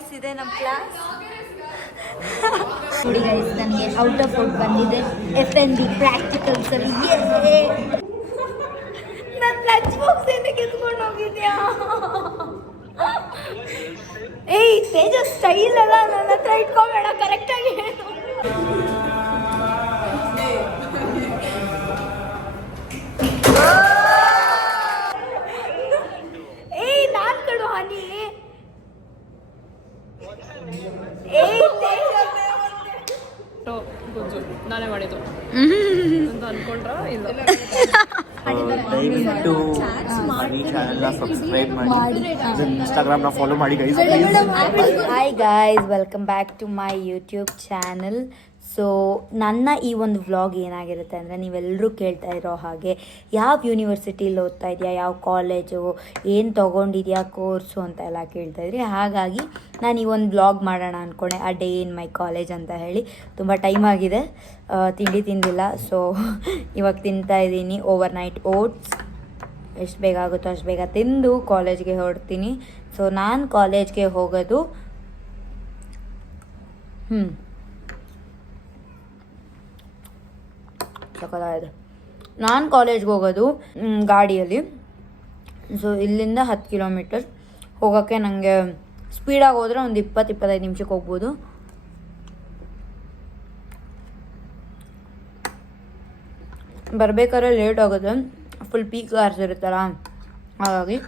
Guys ಇದೆ ನಮ್ಮ class. ನೋಡಿ ಗೈಸ್ ನನಗೆ ಔಟ್ ಆಫ್ ಔಟ್ ಬಂದಿದೆ FNB ಪ್ರಾಕ್ಟಿಕಲ್ಸ್ ಅಲ್ಲಿ. ನನ್ನ ಲಂಚ್ ಬಾಕ್ಸ್ ಏನು ಕಿತ್ಕೊಂಡು ಹೋಗಿದ್ಯಾ? ಏಯ್ ತೇಜಸ್ ಸ್ಟೈಲ್ ಅಲ್ಲ, ನನ್ನ ಹತ್ರ ಇಟ್ಕೋಬೇಡ, ಕರೆಕ್ಟಾಗಿ ಹೇಳು. ಏಯ್ ನಾನ್ ಕಡು ಹನಿ. ಏಯ್ ನಾನೇ ಮಾಡಿದ್ದು ಅಂತ ಅನ್ಕೊಂಡ್ರ ಇಲ್ಲ. ದಯವಿಟ್ಟು ಹನಿ ಚಾನೆಲ್ನ ಸಬ್ಸ್ಕ್ರೈಬ್ ಮಾಡಿ, ಇನ್ಸ್ಟಾಗ್ರಾಮ್ನ ಫಾಲೋ ಮಾಡಿ guys. Hi guys, welcome back to my YouTube channel. So ನನ್ನ ಈ ಒಂದು ವ್ಲಾಗ್ ಏನಾಗಿರುತ್ತೆ ಅಂದರೆ, ನೀವೆಲ್ಲರೂ ಕೇಳ್ತಾ ಇರೋ ಹಾಗೆ ಯಾವ ಯೂನಿವರ್ಸಿಟಿಲಿ ಓದ್ತಾ ಇದೆಯಾ, ಯಾವ ಕಾಲೇಜು, ಏನು ತೊಗೊಂಡಿದ್ಯಾ ಕೋರ್ಸು ಅಂತ ಎಲ್ಲ ಕೇಳ್ತಾಯಿದ್ರಿ. ಹಾಗಾಗಿ ನಾನು ಈ ಒಂದು ವ್ಲಾಗ್ ಮಾಡೋಣ ಅಂದ್ಕೊಂಡೆ, ಆ ಡೇ ಇನ್ ಮೈ ಕಾಲೇಜ್ ಅಂತ ಹೇಳಿ. ತುಂಬ ಟೈಮ್ ಆಗಿದೆ, ತಿಂಡಿ ತಿಂದಿಲ್ಲ. ಸೊ ಇವಾಗ ತಿಂತಾಯಿದ್ದೀನಿ ಓವರ್ ನೈಟ್ ಓಟ್ಸ್. ಎಷ್ಟು ಬೇಗ ಆಗುತ್ತೋ ಅಷ್ಟು ಬೇಗ ತಿಂದು ಕಾಲೇಜ್ಗೆ ಹೊರಡ್ತೀನಿ. ಸೊ ನಾನು ಕಾಲೇಜ್ಗೆ ಹೋಗೋದು ನಾನು ಕಾಲೇಜ್ಗೆ ಹೋಗೋದು ಗಾಡಿಯಲ್ಲಿ. ಸೊ ಇಲ್ಲಿಂದ 10 ಕಿಲೋಮೀಟರ್ ಹೋಗೋಕ್ಕೆ ನನಗೆ ಸ್ಪೀಡಾಗಿ ಹೋದರೆ ಒಂದು 20-25 ನಿಮಿಷಕ್ಕೆ ಹೋಗ್ಬೋದು. ಬರಬೇಕಾದ್ರೆ ಲೇಟ್ ಆಗುತ್ತೆ, ಫುಲ್ ಪೀಕ್ ಕಾರ್ಸ್ ಇರುತ್ತಲ್ಲ. ಹಾಗಾಗಿ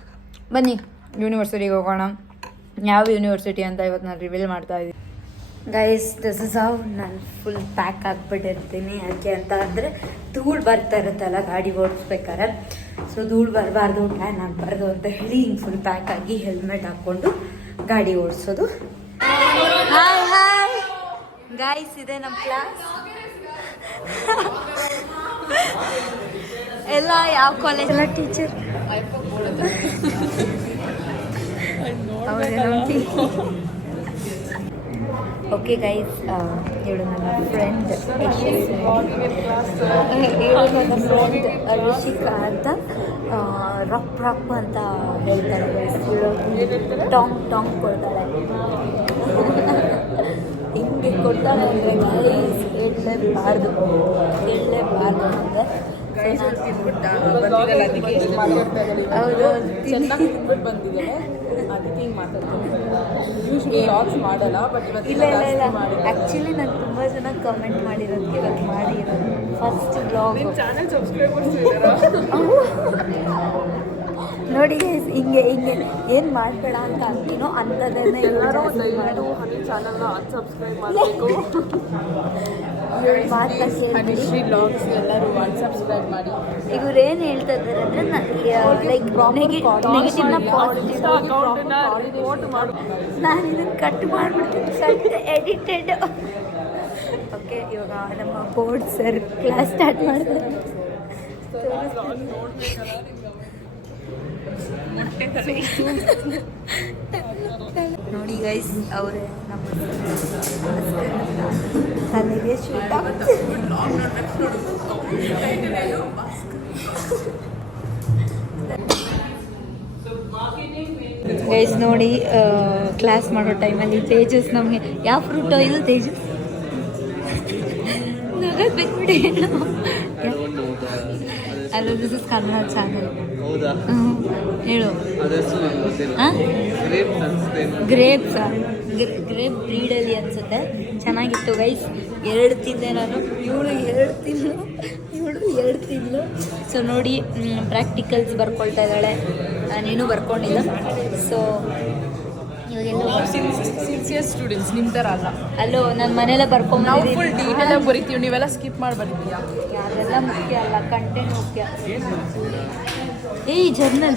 ಬನ್ನಿ ಯೂನಿವರ್ಸಿಟಿಗೆ ಹೋಗೋಣ. ಯಾವ ಯೂನಿವರ್ಸಿಟಿ ಅಂತ ಇವತ್ತು ನಾನು ರಿವೀಲ್ ಮಾಡ್ತಾಯಿದ್ದೀನಿ. ಗೈಸ್, ದಿಸ್ ಇಸ್ ಹೌ ನಾನು ಫುಲ್ ಪ್ಯಾಕ್ ಆಗಿಬಿಟ್ಟಿರ್ತೀನಿ. ಯಾಕೆ ಅಂತ ಅಂದರೆ ಧೂಳು ಬರ್ತಾ ಇರುತ್ತಲ್ಲ ಗಾಡಿ ಓಡಿಸ್ಬೇಕಾದ್ರೆ. ಸೊ ಧೂಳು ಬರಬಾರ್ದು, ಟ್ಯಾನ್ ಆಗಬಾರ್ದು ಅಂತ ಹೇಳಿ ಹಿಂಗೆ ಫುಲ್ ಪ್ಯಾಕ್ ಆಗಿ ಹೆಲ್ಮೆಟ್ ಹಾಕ್ಕೊಂಡು ಗಾಡಿ ಓಡಿಸೋದು. ಹಾಯ್ ಹಾಯ್ ಗೈಸ್, ಇದೆ ನಮ್ಮ ಕ್ಲಾಸ್. ಎಲ್ಲ ಯಾವ ಕಾಲೇಜ್ ಎಲ್ಲ ಟೀಚರ್ ಓಕೆ ಗೈಸ್, ಇವಳು ನನ್ನ ಫ್ರೆಂಡ್ ಋಷಿಕಾ ಅಂತ. ರಪ್ ಅಂತ ಹೇಳ್ತಾಳೆ ಗೈಸ್. ಇವಳು ಟಾಂಗ್ ಕೊಡ್ತಾಳೆ. ಹಿಂಗೆ ಕೊಡ್ತಾಳೆ ಅಂದರೆ ಗೈಸ್ ಹೇಳಲೇಬಾರ್ದು ಅಂದರೆ. ಹೌದು, ಚೆನ್ನಾಗಿ ತಿನ್ಬಿಟ್ಟು ಬಂದಿದ್ದಾಳೆ, ಅದಕ್ಕೆ ಹಿಂಗೆ ಮಾತಾಡ್ತೀನಿ. ಮಾಡಲ್ಲ, ಬಟ್ ಇಲ್ಲ ಆ್ಯಕ್ಚುಲಿ ನಾನು ತುಂಬ ಜನ ಕಮೆಂಟ್ ಮಾಡಿರೋದಕ್ಕೆ ಇವತ್ತು ಮಾಡಿರೋದು ಫಸ್ಟ್ ಬ್ಲಾಗ್. ಚಾನಲ್ ಸಬ್ಸ್ಕ್ರೈಬರ್ಸ್ ಇದ್ದಾರಾ? ನೋಡಿ ಹಿಂಗೆ ಏನು ಮಾಡಬೇಡ ಅಂತ ಅಂತೀನೋ ಅಂಥದ್ದನ್ನೇ ಎಲ್ಲರೂ ದಯವಿಟ್ಟು ಹನಿ ಚಾನಲ್ನ ಅನ್ಸಬ್ಸ್ಕ್ರೈಬ್ ಮಾಡಬೇಕು. ಹನಿಶ್ರೀ ಬ್ಲಾಗ್ಸ್ ಎಲ್ಲರೂ ಅನ್ಸಬ್ಸ್ಕ್ರೈಬ್ ಮಾಡಿ. ಇವ್ರು ಏನು ಹೇಳ್ತಾ ಇದ್ದಾರೆ ಅಂದರೆ, ಲೈಕ್ ನೆಗೆಟಿವ್ನ ಪಾಸಿಟಿವ್ ನಾನು ಇದನ್ನು ಕಟ್ ಮಾಡಿಬಿಟ್ಟು ಎಡಿಟೆಡ್. ಓಕೆ, ಇವಾಗ ನಮ್ಮ ಬೋರ್ಡ್ ಸರ್ ಕ್ಲಾಸ್ ಸ್ಟಾರ್ಟ್ ಮಾಡಿದ್ದಾರೆ. ನೋಡಿ ಗೈಸ್, ಅವರೇ ನಮ್ಮ ತಲೆಗೆ ಶೂಟ್ ಆಗುತ್ತೆ. ಗೈಸ್ ನೋಡಿ, ಕ್ಲಾಸ್ ಮಾಡೋ ಟೈಮಲ್ಲಿ ತೇಜಸ್ ನಮಗೆ ಯಾವ ಫ್ರೂಟೋ ಇದು ತೇಜಸ್ ನಗದು ಬಿಟ್ಬಿಡಿ. ಅಲ್ಲ, ದಿಸ್ ಇಸ್ ಕನ್ನಡ ಚಾನಲ್. ಹೇಳು. ಗ್ರೇಪ್ಸಾ? ಗ್ರೇಪ್ ಬ್ರೀಡಲ್ಲಿ ಅನಿಸುತ್ತೆ. ಚೆನ್ನಾಗಿತ್ತು ಗೈಸ್. 2 ತಿಂದೆ ನಾನು. ಇವಳು 2 ತಿಂಗಳು. ಸೊ ನೋಡಿ, ಪ್ರಾಕ್ಟಿಕಲ್ಸ್ ಬರ್ಕೊಳ್ತಾ ಇದ್ದಾಳೆ, ನೀನು ಬರ್ಕೊಂಡಿಲ್ಲ. ಸೊ ಇವಾಗೆಲ್ಲ ಸಿನ್ಸಿಯರ್ ಸ್ಟೂಡೆಂಟ್ಸ್ ನಿಮ್ಮ ಥರ ಅಲ್ಲ. ಅಲ್ಲೋ, ನನ್ನ ಮನೆಯಲ್ಲೇ ಬರ್ಕೊಂಡು ನಾವು ಫುಲ್ ಡೀಟೇಲ್ ಆಗಿ ಬರಿತೀವಿ, ನೀವೆಲ್ಲ ಸ್ಕಿಪ್ ಮಾಡಿ ಬರೀತೀಯಾ? ಅದೆಲ್ಲ ಮುಖ್ಯ ಅಲ್ಲ, ಕಂಟೆಂಟ್ ಮುಖ್ಯ. ಏಯ್ ಜರ್ನಲ್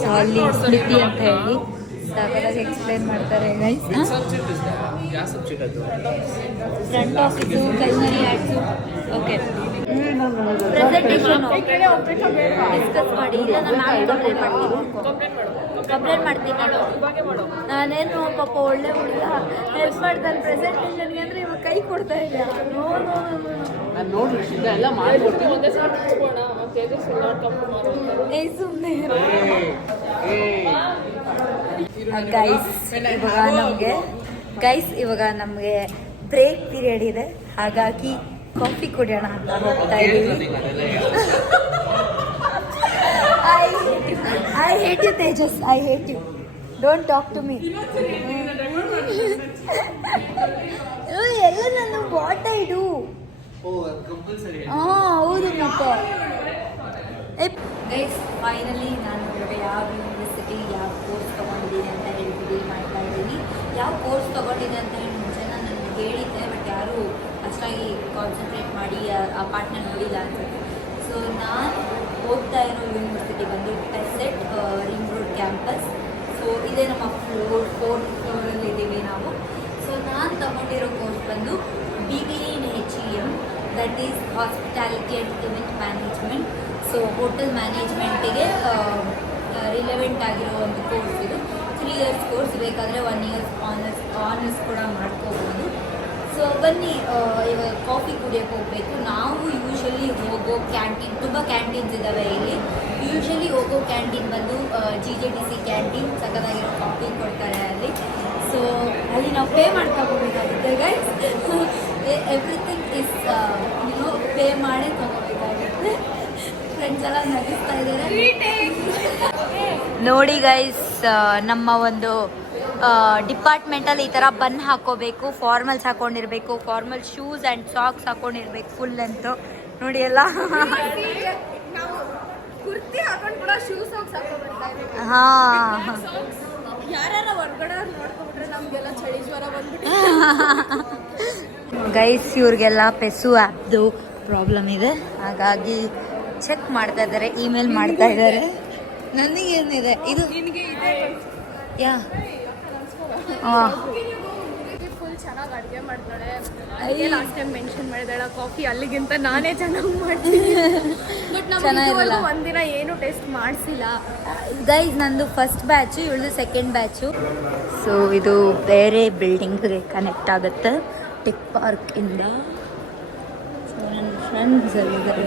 ಸೊ ಅಲ್ಲಿ ಸ್ಲಿಪಿ ಅಂತ ಹೇಳಿ ಸಾಕಾಗಿ ಎಕ್ಸ್ಪ್ಲೈನ್ ಮಾಡ್ತಾರೆ ಗೈಸ್. ಫ್ರಂಟ್ ಆಫೀಸು, ಕೈಮರಿ ಆ್ಯಡ್ಸು. ಓಕೆ, ಪ್ರೆಸೆಂಟೇಷನ್ ಡಿಸ್ಕಸ್ ಮಾಡಿ. ಇಲ್ಲ, ನಾನು ಕಂಪ್ಲೇಂಟ್ ಮಾಡ್ತೀನಿ ನಾನೇನು ಪಾಪ ಒಳ್ಳೆ ಹುಡುಗ ಹೆಲ್ಪ್ ಮಾಡ್ತಾನೆ ಪ್ರೆಸೆಂಟೇಷನ್ಗೆ ಅಂದರೆ ಇವಾಗ ಕೈ ಕೊಡ್ತಾ ಇಲ್ಲ. ನಾನು ನೋಡ್ರಿ ಎಲ್ಲ ಮಾಡ್ಕೊಡ್ತೀನಿ. ತೇಜಸ್ ನೋಡ್ಕೊಂಡು ಏ ಸುಮ್ಮನೆ ಗೈಸ್ ಇವಾಗ ನಮಗೆ ಬ್ರೇಕ್ ಪೀರಿಯಡ್ ಇದೆ, ಹಾಗಾಗಿ ಕಾಫಿ ಕುಡಿಯೋಣ ಅಂತ ಹೋಗ್ತಾ ಇದ್ದೀವಿ. I hate you Tejas, I hate you, don't talk to me. ಎಲ್ಲ ನಾನು ವಾಟ್ ಐ ಡೂ. ಹೌದು ಮತ್ತೆ ಗೈಸ್ ಫೈನಲಿ ನಾನು ಇವಾಗ ಯಾವ ಯೂನಿವರ್ಸಿಟಿ ಯಾವ ಕೋರ್ಸ್ ತೊಗೊಂಡಿದ್ದೀನಿ ಅಂತ ಹೇಳಿ ರಿವೀಲ್ ಮಾಡ್ತಾ ಇದ್ದೀನಿ. ಯಾವ ಕೋರ್ಸ್ ತೊಗೊಂಡಿದ್ದೆ ಅಂತ ಹೇಳಿ ಮುಂಚೆ ನಾನು ನನಗೆ ಹೇಳಿದ್ದೆ, ಬಟ್ ಯಾರೂ ಅಷ್ಟಾಗಿ ಕಾನ್ಸಂಟ್ರೇಟ್ ಮಾಡಿ ಆ ಪಾರ್ಟ್ನ ನೋಡಿಲ್ಲ ಅನ್ಸುತ್ತೆ. ಸೊ ನಾನು ಹೋಗ್ತಾ ಇರೋ ಯೂನಿವರ್ಸಿಟಿ ಬಂದು ಟೆಸೆಟ್ ರಿಂಗ್ ರೋಡ್ ಕ್ಯಾಂಪಸ್. ಸೊ ಇದೇ ನಮ್ಮ ಫೋರ್ತ್ ಫ್ಲೋರಲ್ಲಿ ಇದ್ದೀವಿ ನಾವು. ಸೊ ನಾನು ತಗೊಂಡಿರೋ ಕೋರ್ಸ್ ಬಂದು BBA in HEM, that is hospitality and event management. So hotel ಮ್ಯಾನೇಜ್ಮೆಂಟಿಗೆ ರಿಲೆವೆಂಟ್ ಆಗಿರೋ ಒಂದು ಕೋರ್ಸ್ ಇದು. 3 years ಕೋರ್ಸ್, ಬೇಕಾದರೆ 1 year ಆನರ್ಸ್ ಕೂಡ ಮಾಡ್ಕೋಬೋದು. ಸೊ ಬನ್ನಿ ಇವಾಗ ಕಾಫಿ ಕುಡಿಯೋಕ್ಕೆ ಹೋಗಬೇಕು. ನಾವು ಯೂಶ್ವಲಿ ಹೋಗೋ ಕ್ಯಾಂಟೀನ್, ತುಂಬ ಕ್ಯಾಂಟೀನ್ಸ್ ಇದ್ದಾವೆ ಇಲ್ಲಿ. ಯೂಶ್ವಲಿ ಹೋಗೋ ಕ್ಯಾಂಟೀನ್ ಬಂದು GJTC ಕ್ಯಾಂಟೀನ್, ಸಕ್ಕತ್ತಾಗಿರೋ ಕಾಫಿ ಕೊಡ್ತಾರೆ ಅಲ್ಲಿ. ಸೊ ಅಲ್ಲಿ ನಾವು ಪೇ ಮಾಡ್ಕೊಬೇಕಾಗುತ್ತೆ ಗೈಸ್. ಎವ್ರಿಥಿಂಗ್ ಇಸ್ ಪೇ ಮಾಡಿ ತೊಗೋಬೇಕಾಗುತ್ತೆ. ಫ್ರೆಂಡ್ಸ್ ಎಲ್ಲ ನಗಿಸ್ತಾ ಇದ್ದಾರೆ ನೋಡಿ ಗೈಸ್. ನಮ್ಮ ಒಂದು ಡಿಪಾರ್ಟ್ಮೆಂಟಲ್ಲಿ ಈ ಥರ ಬನ್ ಹಾಕೋಬೇಕು, ಫಾರ್ಮಲ್ಸ್ ಹಾಕೊಂಡಿರ್ಬೇಕು, ಫಾರ್ಮಲ್ ಶೂಸ್ ಆ್ಯಂಡ್ ಸಾಕ್ಸ್ ಹಾಕೊಂಡಿರ್ಬೇಕು ಫುಲ್ ಅಂತೂ ನೋಡಿ ಎಲ್ಲ. ಕುರ್ತಿ ಹಾಕೊಂಡು ಕೂಡ ಶೂ ಸಾಕ್ಸ್ ಹಾಕೋಬೇಕು. ಹಾಂ ಯಾರ್ಯಾರ ಹೊರಗಡೆ ನೋಡ್ಕೊಂಡ್ಬಿಟ್ರೆ ನಮಗೆಲ್ಲ ಚಳಿ ಜ್ವರ ಬಂದ್ಬಿಟ್ಟು ಗೈಸ್ ಇವ್ರಿಗೆಲ್ಲ ಪೆಸು ಆ್ಯಪ್ದು ಪ್ರಾಬ್ಲಮ್ ಇದೆ, ಹಾಗಾಗಿ ಚೆಕ್ ಮಾಡ್ತಾ ಇದ್ದಾರೆ, ಇಮೇಲ್ ಮಾಡ್ತಾ ಇದ್ದಾರೆ. ನನಗೇನಿದೆ ಇದು ನಿನಗೆ ಇದೆ ಯಾ ಫುಲ್ ಚೆನ್ನಾಗಿ ಅಡುಗೆ ಮಾಡ್ತಾಳೆ. ಅಲ್ಲಿಗೆ ಲಾಸ್ಟ್ ಟೈಮ್ ಮೆನ್ಷನ್ ಮಾಡಿದಾಳ ಕಾಫಿ ಅಲ್ಲಿಗಿಂತ ನಾನೇ ಚೆನ್ನಾಗಿ ಮಾಡ್ತೀನಿ. ಬಟ್ ಚೆನ್ನಾಗಿರಲ್ಲ. ನಮ್ಗೆ ಒಂದಿನ ಏನು ಟೆಸ್ಟ್ ಮಾಡಿಸಿಲ್ಲ ಗೈಸ್. ನಂದು ಫಸ್ಟ್ ಬ್ಯಾಚು, ಇವಳದು ಸೆಕೆಂಡ್ ಬ್ಯಾಚು. ಸೊ ಇದು ಬೇರೆ ಬಿಲ್ಡಿಂಗ್ಗೆ ಕನೆಕ್ಟ್ ಆಗುತ್ತೆ ಟೆಕ್ ಪಾರ್ಕ್ ಇಂದ. ಸೊ ನನ್ನ ಫ್ರೆಂಡ್ಸ್ ಅಲ್ಲಿದ್ದಾರೆ.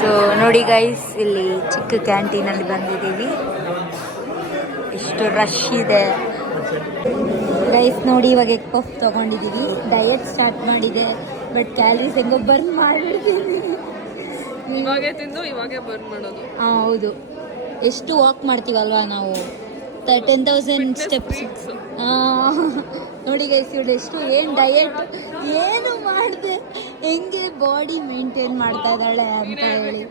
ಸೊ ನೋಡಿ ಗೈಸ್, ಇಲ್ಲಿ ಚಿಕ್ಕ ಕ್ಯಾಂಟೀನಲ್ಲಿ ಬಂದಿದ್ದೀವಿ. ಎಷ್ಟು ರಶ್ ಇದೆ ಗೈಸ್ ನೋಡಿ. ಇವಾಗ ಎಗ್ ಪಫ್ ತೊಗೊಂಡಿದ್ದೀವಿ, ಡಯಟ್ ಸ್ಟಾರ್ಟ್ ಮಾಡಿದೆ, ಬಟ್ ಕ್ಯಾಲರೀಸ್ ಹೆಂಗೋ ಬರ್ನ್ ಮಾಡಿಬಿಡ್ತೀವಿ. ಇವಾಗೇ ತಿಂದು ಇವಾಗೇ ಬರ್ನ್ ಮಾಡೋದು. ಹಾಂ ಹೌದು. ಎಷ್ಟು ವಾಕ್ ಮಾಡ್ತೀವಲ್ವಾ ನಾವು, 10,000 ಸ್ಟೆಪ್ಸ್. ನೋಡಿ ಗೈಸ್ ಇವಳು ಎಷ್ಟು ಏನು ಡಯಟ್ ಏನು ಮಾಡಿದೆ, ಹೆಂಗೆ ಬಾಡಿ ಮೇಂಟೈನ್ ಮಾಡ್ತಾ ಇದ್ದಾಳೆ ಅಂತ ಹೇಳಿ.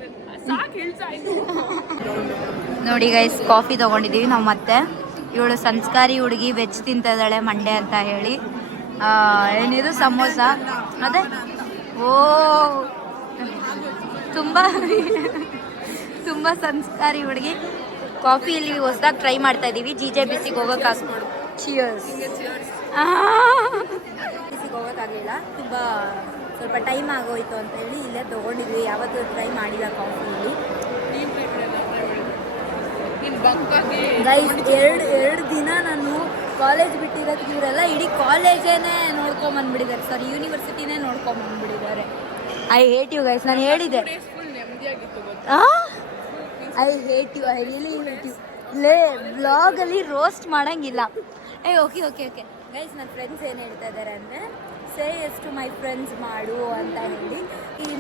ನೋಡಿ ಗೈಸ್ ಕಾಫಿ ತೊಗೊಂಡಿದ್ದೀವಿ ನಾವು. ಮತ್ತೆ ಇವಳು ಸಂಸ್ಕಾರಿ ಹುಡುಗಿ ವೆಜ್ ತಿಂತಾ ಇದ್ದಾಳೆ ಮಂಡೆ ಅಂತ ಹೇಳಿ. ಏನಿದು ಸಮೋಸ ಅದೇ. ಓ ತುಂಬ ಸಂಸ್ಕಾರಿ ಹುಡುಗಿ. ಕಾಫಿ ಇಲ್ಲಿ ಹೊಸದಾಗಿ ಟ್ರೈ ಮಾಡ್ತಾ ಇದ್ದೀವಿ. GJBCಗೆ ಹೋಗೋಕ್ಕಾಗ ಚಿಯರ್ಸ್. ಬಿಸಿಗೆ ಹೋಗೋಕ್ಕಾಗಲಿಲ್ಲ, ತುಂಬ ಸ್ವಲ್ಪ ಟೈಮ್ ಆಗೋಯ್ತು ಅಂತ ಹೇಳಿ ಇಲ್ಲೇ ತೊಗೊಂಡಿದ್ವಿ. ಯಾವತ್ತೂ ಟ್ರೈ ಮಾಡಿಲ್ಲ ಕಾಫಿ ಇಲ್ಲಿ. ಗೈಸ್ ಎರಡು ದಿನ ನಾನು ಕಾಲೇಜ್ ಬಿಟ್ಟಿರೋದಕ್ಕೆ ಇವರೆಲ್ಲ ಇಡೀ ಕಾಲೇಜೇನೆ ನೋಡ್ಕೊಂಬಂದ್ಬಿಟ್ಟಿದ್ದಾರೆ, ಸಾರಿ ಯೂನಿವರ್ಸಿಟಿನೇ ನೋಡ್ಕೊಂಬಂದ್ಬಿಟ್ಟಿದ್ದಾರೆ. I hate you guys. ನಾನು ಹೇಳಿದೆ I hate you, I really hate you. ಲೇ ವ್ಲಾಗಲ್ಲಿ ರೋಸ್ಟ್ ಮಾಡೋಂಗಿಲ್ಲ. ಓಕೆ ಗೈಸ್, ನನ್ನ ಫ್ರೆಂಡ್ಸ್ ಏನು ಹೇಳ್ತಾ ಇದ್ದಾರೆ ಅಂದರೆ ಸೇ ಎಷ್ಟು ಮೈ ಫ್ರೆಂಡ್ಸ್ ಮಾಡು ಅಂತ ಹೇಳಿ.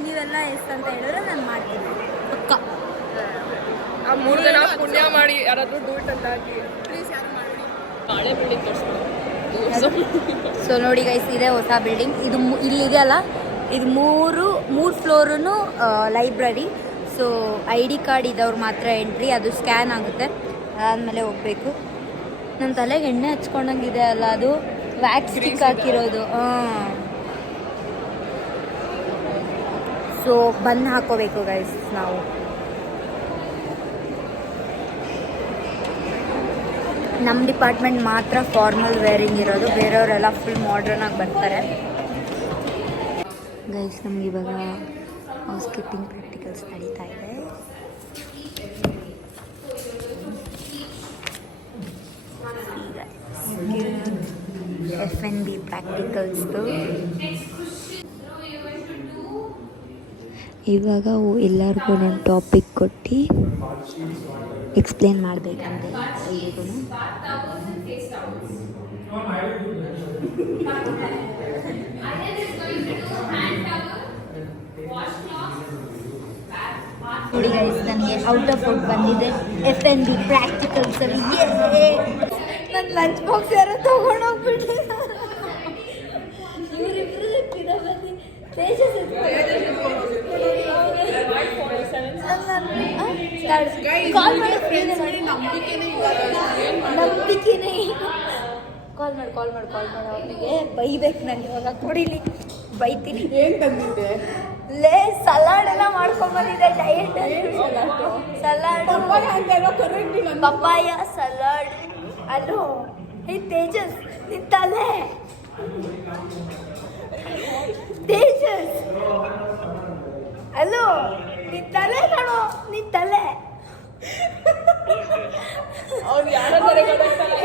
ನೀವೆಲ್ಲ ಎಷ್ಟು ಅಂತ ಹೇಳಿದ್ರೆ ನಾನು ಮಾಡ್ತೀನಿ ಪಕ್ಕ. ಆ 3 ಜನ ಪುಣ್ಯ ಮಾಡಿ ಯಾರಾದ್ರೂ ಡೂಟ್ ಅಂತ ಹಾಕಿ ಪ್ಲೀಸ್ ಯಾರು ಮಾಡಿ ಹಳೆ ಬಿಲ್ಡಿಂಗ್ ತೋರಿಸ್ಬಿಡು. ಸೊ ನೋಡಿ ಗೈಸ್, ಇದೇ ಹೊಸ ಬಿಲ್ಡಿಂಗ್. ಇದು ಇಲ್ಲಿದೆ ಅಲ್ಲ, ಇದು ಮೂರು ಫ್ಲೋರೂ ಲೈಬ್ರರಿ. ಸೊ ID ಕಾರ್ಡ್ ಇದ್ದವ್ರು ಮಾತ್ರ ಎಂಟ್ರಿ, ಅದು ಸ್ಕ್ಯಾನ್ ಆಗುತ್ತೆ, ಅದಾದಮೇಲೆ ಹೋಗಬೇಕು. ನನ್ನ ತಲೆಗೆ ಎಣ್ಣೆ ಹಚ್ಕೊಂಡಂಗಿದೆ ಅಲ್ಲ, ಅದು ವ್ಯಾಕ್ಸ್ ಸ್ಟಿಕ್ ಹಾಕಿರೋದು. ಸೊ ಬನ್ ಹಾಕೋಬೇಕು ಗೈಸ್ ನಾವು. ನಮ್ಮ ಡಿಪಾರ್ಟ್ಮೆಂಟ್ ಮಾತ್ರ ಫಾರ್ಮಲ್ ವೇರಿಂಗ್ ಇರೋದು, ಬೇರೆಯವರೆಲ್ಲ ಫುಲ್ ಮಾಡ್ರನ್ ಆಗಿ ಬರ್ತಾರೆ. ಗೈಸ್ ನಮ್ಗೆ ಇವಾಗ ಹೌಸ್ ಕೀಪಿಂಗ್ ಪ್ರಾಕ್ಟಿಕಲ್ಸ್ ನಡೀತಾ ಇದೆ. FNB ಪ್ರಾಕ್ಟಿಕಲ್ಸ್ದು ಇವಾಗ ಎಲ್ಲರಿಗೂ ಒಂದೊಂದು ಟಾಪಿಕ್ ಕೊಟ್ಟು ಎಕ್ಸ್ಪ್ಲೇನ್ ಮಾಡಬೇಕಂತೆ ಎಲ್ರಿಗೂ. ನೋಡಿ ಗೈಸ್, ನನಗೆ ಔಟ್ ಆಫ್ ಔಟ್ ಬಂದಿದೆ FNB ಪ್ರಾಕ್ಟಿಕಲ್ಸಲ್ಲಿ. ನನ್ನ ಲಂಚ್ ಬಾಕ್ಸ್ ಯಾರೋ ತೊಗೊಂಡೋಗ್ಬಿಟ್ಟು ಇವರಿಬ್ಬರು ಬಂದು ತೇಜಸ್ ಕಾಲ್ ನಂಬಿಕೆನೇ. ಕಾಲ್ ಮಾಡಿ ಅವನಿಗೆ ಬೈಬೇಕು. ನಾನು ಇವಾಗ ಕೊಡಿಲಿ, ಬೈತೀನಿ. ಏನು ತಂದಿದ್ದೆ? ಲೇ ಸಲಾಡ್ ಎಲ್ಲ ಮಾಡ್ಕೊಂಡ್ ಬಂದಿದೆ. Diet salad, papaya salad. ಅದು ಹೇ ತೇಜಸ್, ನಿನ್ ತಲೆ. ತೇಜಸ್ ಅಲ್ಲೋ, ನಿನ್ ತಲೆ ಕಣೋ, ನಿನ್ ತಲೆ. ಅವ್ರು ಯಾರ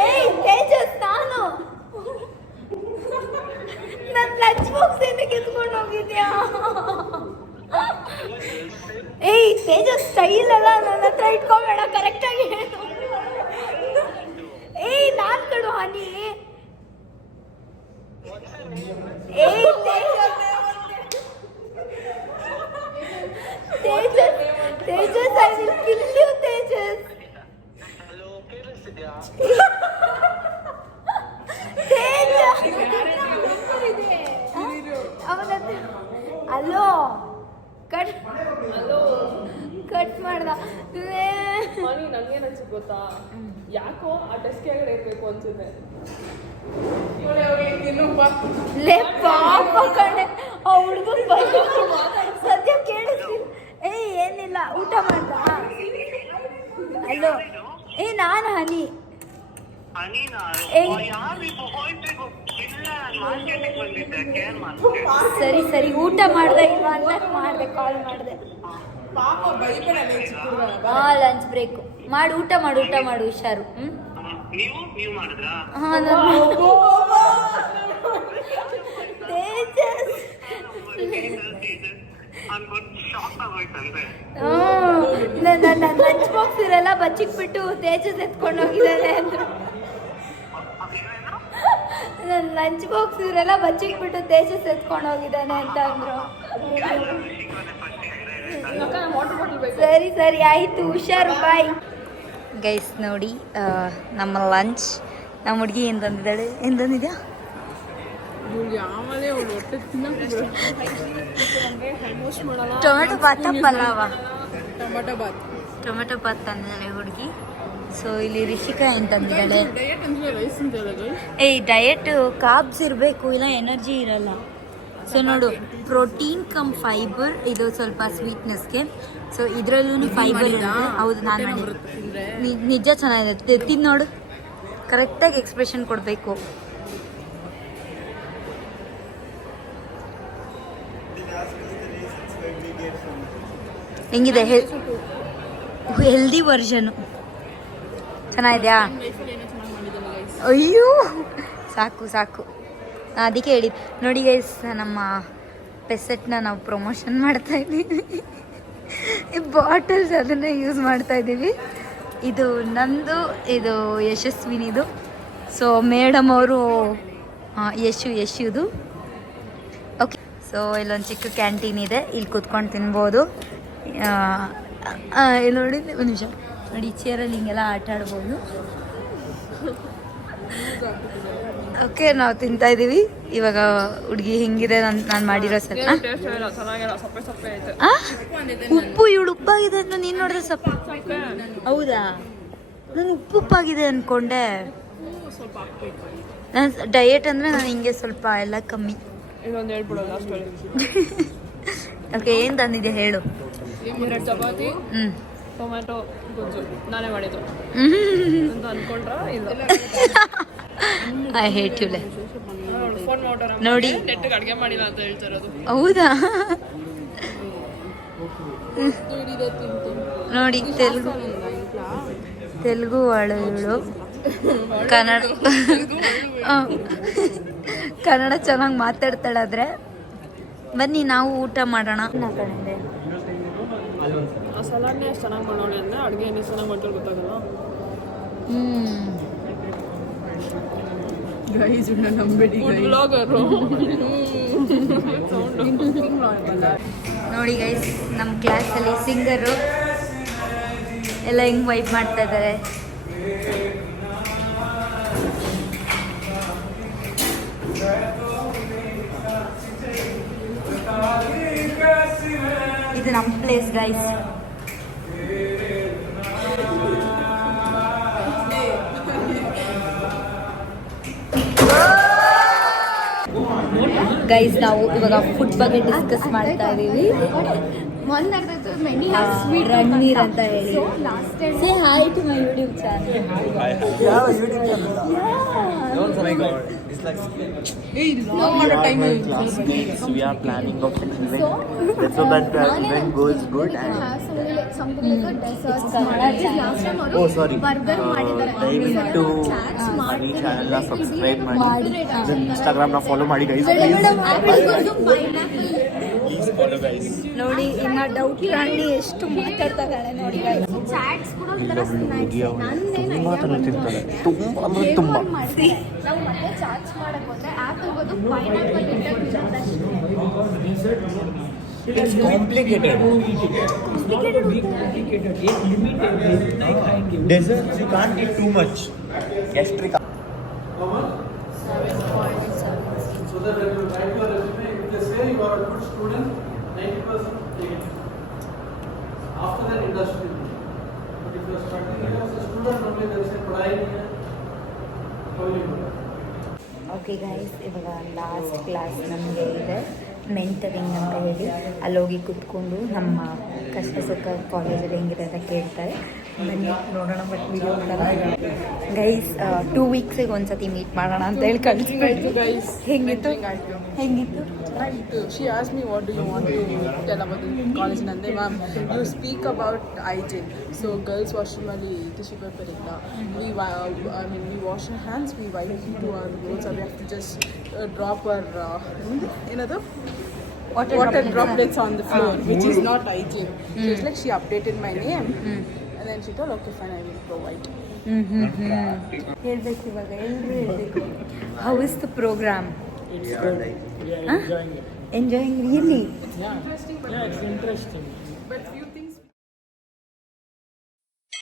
ಏಯ್ ತೇಜಸ್, ನಾನು ನನ್ನ ಲಂಚ್ ಬಾಕ್ಸ್ ಏನಕ್ಕೆ ಎತ್ಕೊಂಡು ಹೋಗಿದ್ಯಾ? ಏಯ್ ತೇಜಸ್, ಸ್ಟೈಲ್ ಅಲ್ಲ, ನನ್ನ ಹತ್ರ ಇಟ್ಕೋಬೇಡ, ಕರೆಕ್ಟಾಗಿ ಹೇಳು. ಏಯ್ ನಾನ್ ಕಡು ಹನಿ. ಏಯ್ Tejas, Tejas I will kill you Tejas. ಅಲ್ಲೋ ಕಟ್ ಮಾಡ್ದ. ನನಗೇನು ಅನ್ಸುತ್ತೆ ಗೊತ್ತಾ, ಯಾಕೋ ಆ ಡೆಸ್ಕ್ ಕೆಳಗಡೆ ಇರಬೇಕು ಅನ್ಸುತ್ತೆ. ಲೇ ಪಾಪ ಕಣೆ, ಆ ಹುಡುಗ ಸದ್ಯ ಕೇಳಿಸ್ತೀನಿ. ಏಯ್ ಏನಿಲ್ಲ, ಊಟ ಮಾಡ್ದ? ಅಲ್ಲೋ ನಾನು ಹನಿ. ಸರಿ ಊಟ ಮಾಡ್ದೆ ಇಲ್ವಾ ಅಂತ ಮಾಡಿದೆ, ಕಾಲ್ ಮಾಡಿದೆ. ಲಂಚ್ ಬ್ರೇಕ್ ಮಾಡಿ ಊಟ ಮಾಡು ಹುಷಾರು. ನನ್ನ ಲಂಚ್ ಬಾಕ್ಸ್ ಇರೆಲ್ಲ ಬಚ್ಚಿಕ್ಬಿಟ್ಟು ತೇಜಸ್ ಎತ್ಕೊಂಡು ಹೋಗಿದ್ದಾರೆ ಅಂದ್ರು. ನನ್ನ ಲಂಚ್ ಬಾಕ್ಸ್ ಇವರೆಲ್ಲ ಬಚ್ಚಿಕ್ಬಿಟ್ಟು ತೇಜಸ್ ಎತ್ಕೊಂಡು ಹೋಗಿದ್ದಾನೆ ಅಂತ ಅಂದ್ರು. ಸರಿ ಆಯಿತು, ಹುಷಾರು, ಬಾಯ್. ಗೈಸ್ ನೋಡಿ, ನಮ್ಮ ಲಂಚ್ ನಮ್ಮ ಹುಡುಗಿ ಏನು ತಂದಿದ್ಯಾ? ಟೊಮೆಟೊ ಬಾತ್ ಪಲಾವ, ಟೊಮೆಟೊ ಬಾತ್ ತಂದಿದ್ದಾಳೆ ಹುಡುಗಿ. ಸೊ ಇಲ್ಲಿ ರಿಷಿಕಾ ಏನು ತಂದಿದ್ದಾಳೆ? ಡಯಟ್ ಕಾರ್ಬ್ಸ್ ಇರಬೇಕು, ಇಲ್ಲ ಎನರ್ಜಿ ಇರಲ್ಲ. ಸೊ ನೋಡು, ಪ್ರೋಟೀನ್ ಕಮ್ ಫೈಬರ್, ಇದು ಸ್ವಲ್ಪ ಸ್ವೀಟ್ನೆಸ್ಗೆ. ಸೊ ಇದರಲ್ಲೂ ಫೈಬರ್ ಇದೆ. ಹೌದು, ನಾನು ನಿಜ ಚೆನ್ನಾಗಿದೆ. ತಿಂದು ನೋಡು, ಕರೆಕ್ಟಾಗಿ ಎಕ್ಸ್ಪ್ರೆಷನ್ ಕೊಡಬೇಕು. ಹೆಂಗಿದೆ? ಹೆಲ್ದಿ ವರ್ಷನು ಚೆನ್ನಾಗಿದೆಯಾ? ಅಯ್ಯೋ ಸಾಕು, ಅದಕ್ಕೆ ಹೇಳಿದ್ದು ನೋಡಿ ಗೈಸ್, ನಮ್ಮ ಪೆಸೆಟ್ನ ನಾವು ಪ್ರಮೋಷನ್ ಮಾಡ್ತಾ ಇದ್ದೀವಿ. ಈ ಬಾಟಲ್ಸ್ ಅದನ್ನೇ ಯೂಸ್ ಮಾಡ್ತಾ ಇದ್ದೀವಿ. ಇದು ನಂದು, ಇದು ಯಶಸ್ವಿನಿದು. ಸೊ ಮೇಡಮ್ ಅವರು ಯಶುದು. ಓಕೆ, ಸೊ ಇಲ್ಲೊಂದು ಚಿಕ್ಕ ಕ್ಯಾಂಟೀನ್ ಇದೆ, ಇಲ್ಲಿ ಕೂತ್ಕೊಂಡು ತಿನ್ಬೋದು. ಇಲ್ಲಿ ನೋಡಿ, ಒಂದು ನಿಮಿಷ ನೋಡಿ, ಚೇರಲ್ಲಿ ಹಿಂಗೆಲ್ಲ ಆಟ ಆಡ್ಬೋದು. ಓಕೆ, ನಾವು ತಿಂತಾ ಇದ್ದೀವಿ ಇವಾಗ. ಹುಡುಗಿ ಹೆಂಗಿದೆ ನಾನು ಮಾಡಿರೋ ಸ್ವಲ್ಪ ಉಪ್ಪು, ಇವಳು ಉಪ್ಪಾಗಿದೆ ಅಂತ ನೀನು ನೋಡಿದ್ರೆ ಸ್ವಲ್ಪ. ಹೌದಾ? ನಾನು ಉಪ್ಪಾಗಿದೆ ಅಂದ್ಕೊಂಡೆ. ನಾನು ಡಯಟ್ ಅಂದರೆ ನಾನು ಹಿಂಗೆ ಸ್ವಲ್ಪ ಎಲ್ಲ ಕಮ್ಮಿ. ಓಕೆ, ಏನು ತಂದಿದ್ಯಾ ಹೇಳು? 2 ಚಪಾತಿ, ಟೊಮ್ಯಾಟೊ ಗೊಜ್ಜು ನಾನೇ ಮಾಡಿದ್ದು ಅಂತ ಅನ್ಕೊಂಡ್ರ? ಇಲ್ಲ, ಐ ಹೇಟ್ ಯು. ಫೋನ್ ನೋಡಿ, ನೆಟ್ಟಿಗೆ ಅಡುಗೆ ಮಾಡಿಲ್ಲ ಅಂತ ಹೇಳ್ತಿರೋದು. ಹೌದಾ? ನೋಡಿ, ತೆಲುಗು ಅವಳು, ಇವಳು ಕನ್ನಡ ಚೆನ್ನಾಗಿ ಮಾತಾಡ್ತಾಳಾದ್ರೆ ಬನ್ನಿ ನಾವು ಊಟ ಮಾಡೋಣ. ಆ ಸಲಾಡ್ನೇ ಅಷ್ಟು ಚೆನ್ನಾಗಿ ಮಾಡೋಳೆ ಅಂದರೆ ಅಡುಗೆ ಏನು ಚೆನ್ನಾಗಿ ಮಾಡ್ತಾರೆ ಗೊತ್ತಾಗಲ್ಲ. ಗೈಸ್ ಇನ್ನ ನಂಬೇಡಿ ಬ್ಲಾಗರು ನೋಡಿ ಗೈಸ್, ನಮ್ಮ ಕ್ಲಾಸಲ್ಲಿ ಸಿಂಗರು ಎಲ್ಲ ಹೆಂಗೆ ವೈಬ್ ಮಾಡ್ತಾ ಇದ್ದಾರೆ. ಇದು ನಮ್ಮ ಪ್ಲೇಸ್ ಗೈಸ್. ಗೈಸ್, ನಾವು ಇವಾಗ ಫುಡ್ ಬಗ್ಗೆ ಡಿಸ್ಕಸ್ ಮಾಡ್ತಾ ಇದೀವಿ. ರಣವೀರ್ ಅಂತ ಹೇಳಿ. Say hi to my YouTube channel. We are planning of an event. Let's hope that the event goes good. Oh, sorry. ದಯವಿಟ್ಟು ಈ ಚಾನೆಲ್ನ ಸಬ್ಸ್ಕ್ರೈಬ್ ಮಾಡಿ, ಇನ್ಸ್ಟಾಗ್ರಾಮ್ನ ಫಾಲೋ ಮಾಡಿ ಗೈಸ್. Please follow guys. ನೋಡಿ, ಇನ್ನ ಡೌಟ್ ರಾಣಿ ಎಷ್ಟು ಮಾತಾಡ್ತಾ ಇದ್ದಾಳೆ ನೋಡಿ ಗೈಸ್. ತುಂಬ ತಿಂತಾಳೆ, ತುಂಬ ಅಂದರೆ ತುಂಬ. ನಾವು ಮತ್ತೆ ಚಾರ್ಜ್ ಮಾಡಕ್ ಹೋದ್ರೆ ಆಪಲ್ ಬಂದು pineapple It's complicated. Desserts you can't eat too much. Gastric. So that when you write your resume, if they say you are a good student, 90% take it. After that, industry. But if you are starting as a student, only there is a pride here. How will you do that? Okay guys, ಇವಾಗ last class ನಮಗೆ ಇದೆ, mentoring ಅಂತ ಹೇಳಿ. ಅಲ್ಲೋಗಿ ಕೂತ್ಕೊಂಡು ನಮ್ಮ ಕಷ್ಟ ಸುಖ ಕಾಲೇಜಲ್ಲಿ ಹೆಂಗಿದೆ ಅಂತ ಕೇಳ್ತಾರೆ. ಬನ್ನಿ ನೋಡೋಣ. ಬಟ್ ವಿಡಿಯೋ ಮಾಡಲ್ಲ ಗೈಸ್. 2 ವೀಕ್ಸಿಗೆ ಒಂದ್ಸತಿ ಮೀಟ್ ಮಾಡೋಣ ಅಂತ ಹೇಳಿ ಕಳಿಸ್ಬಿಟ್ಟು. ಗೈಸ್ ಹೆಂಗಿತ್ತು ಹೆಂಗಿತ್ತು? She asked me what do you want to tell about the college Nande ma'am. You speak about hygiene. So girls washroom ಅಲ್ಲಿ super period. We wash our hands, we wipe to our clothes, or we have to just drop our another water droplets on the floor, which is not hygiene. So it's like she updated my name and then she told okay fine I will provide. ಹೇಳ್ಬೇಕು ಇವಾಗ, ಎಲ್ಲರೂ ಹೇಳಬೇಕು. How is the program? It's good. We are enjoying it. Enjoying really? Yeah, it's interesting. But